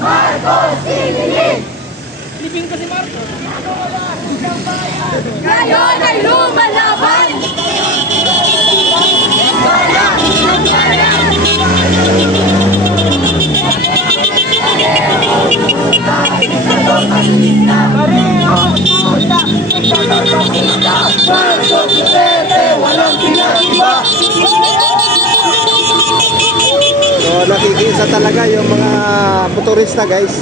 Marcos Sinilin! Libing kasi Marcos! Ngayon ay lumalaban! Marcos Duterte, walang pinag-iba! So nakikisa talaga yung mga motorista guys.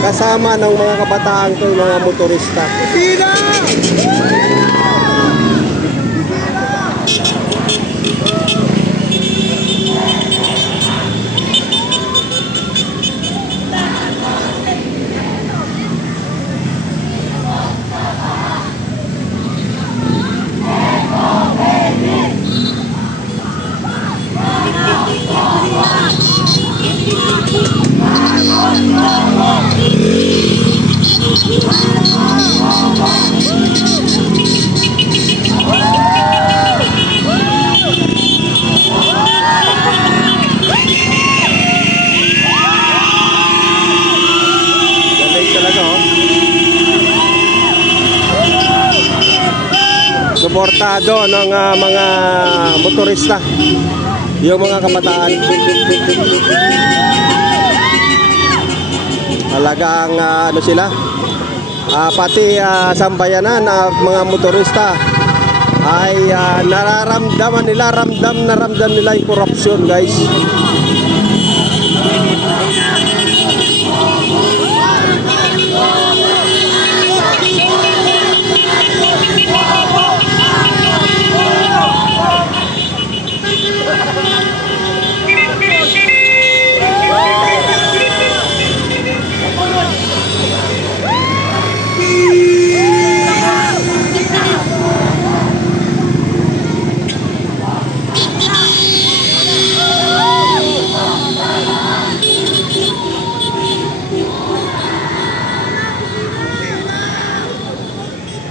Kasama ng mga kabataan ko yung mga motorista. Sila! Suportado ng mga motorista, yung mga kabataan. Talagang ano sila, pati sambayanan na mga motorista ay nararamdaman nila, ramdam nila yung korupsyon guys.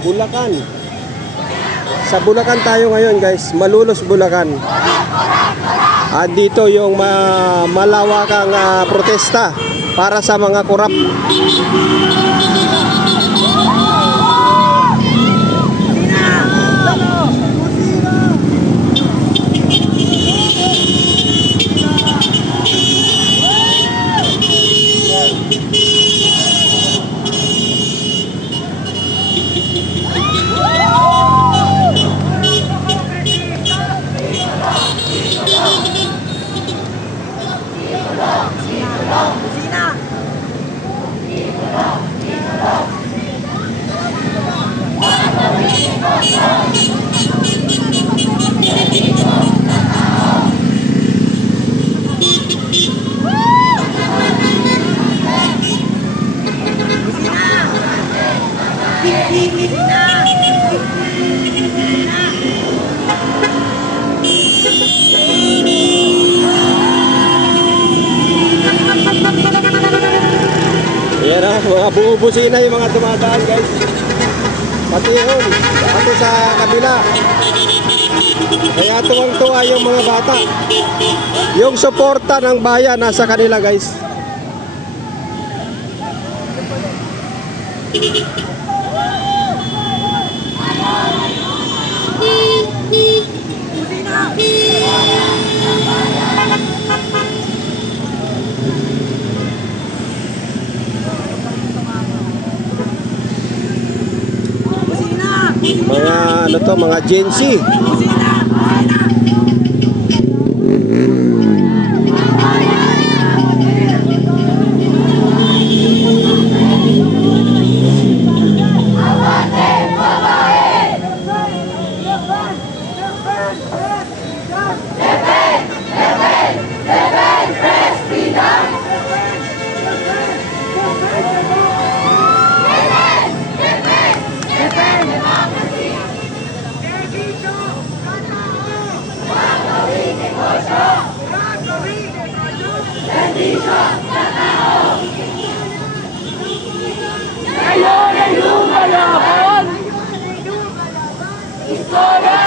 Bulacan. Sa Bulacan tayo ngayon guys, Malulos, Bulacan. At dito yung malawakang protesta para sa mga korap. Yan mga bubusin na yung mga dumadaan guys. Pati yun, pati sa kabila. Kaya tuwang-tuwa yung mga bata. Yung suporta ng bayan nasa kanila guys. Mga ano to, mga Gen Z.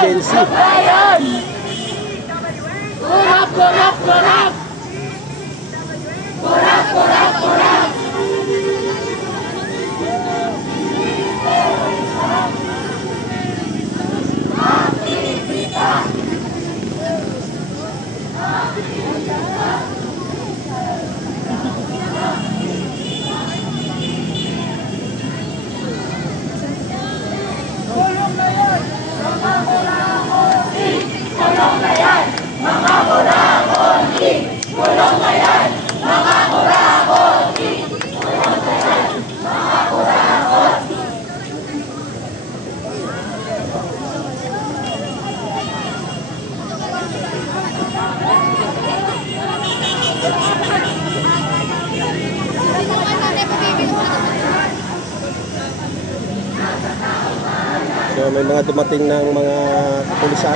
Gen Z. So may mga dumating ng mga kapulisan.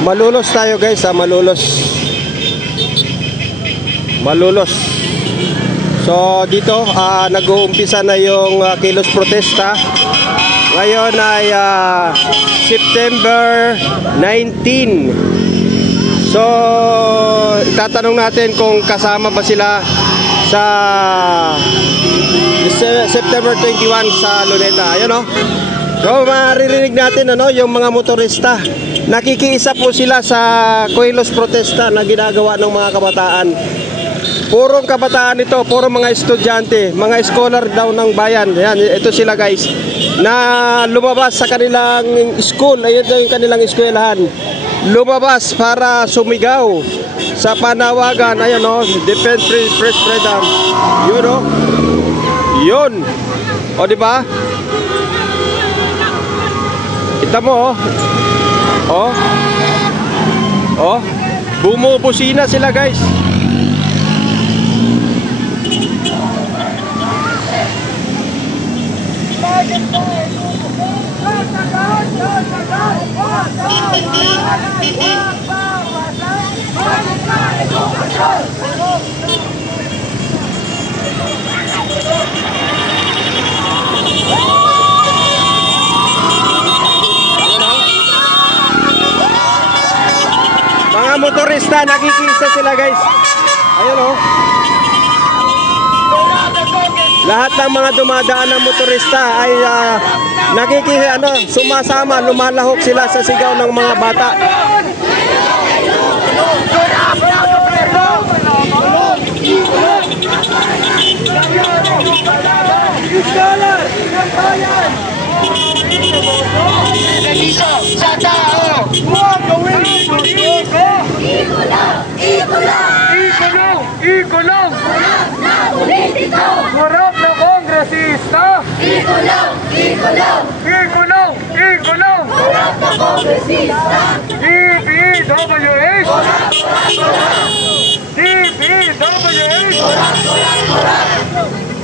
Malulos tayo guys, malulos. Malulos. So dito nag-uumpisa na yung kilos protesta. Ngayon ay September 19. So itatanong natin kung kasama ba sila sa September 21 sa Luneta. Ayun oh. So maririnig natin yung mga motorista. Nakikiisa po sila sa kilos protesta na ginagawa ng mga kabataan. Purong kabataan ito, puro mga estudyante, mga scholar daw ng bayan. Yan, ito sila guys, na lumabas sa kanilang school, ayun yung kanilang eskwelahan. Lumabas para sumigaw sa panawagan, ayun defend press freedom. Yun yun. O di ba? Kita mo bumubusina sila guys. Mga motorista, nakikisa sila guys. Ayun lahat ng mga dumadaan ng motorista ay sumasama, lumalahok sila sa sigaw ng mga bata. Sa tao! Huwag gawin isusuko! Ikulong! Harap na politiko! Harap na kongresista! Ikulong! Harap na kongresista! DPWH!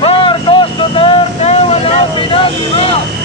Marcos Duterte, walang pinagma!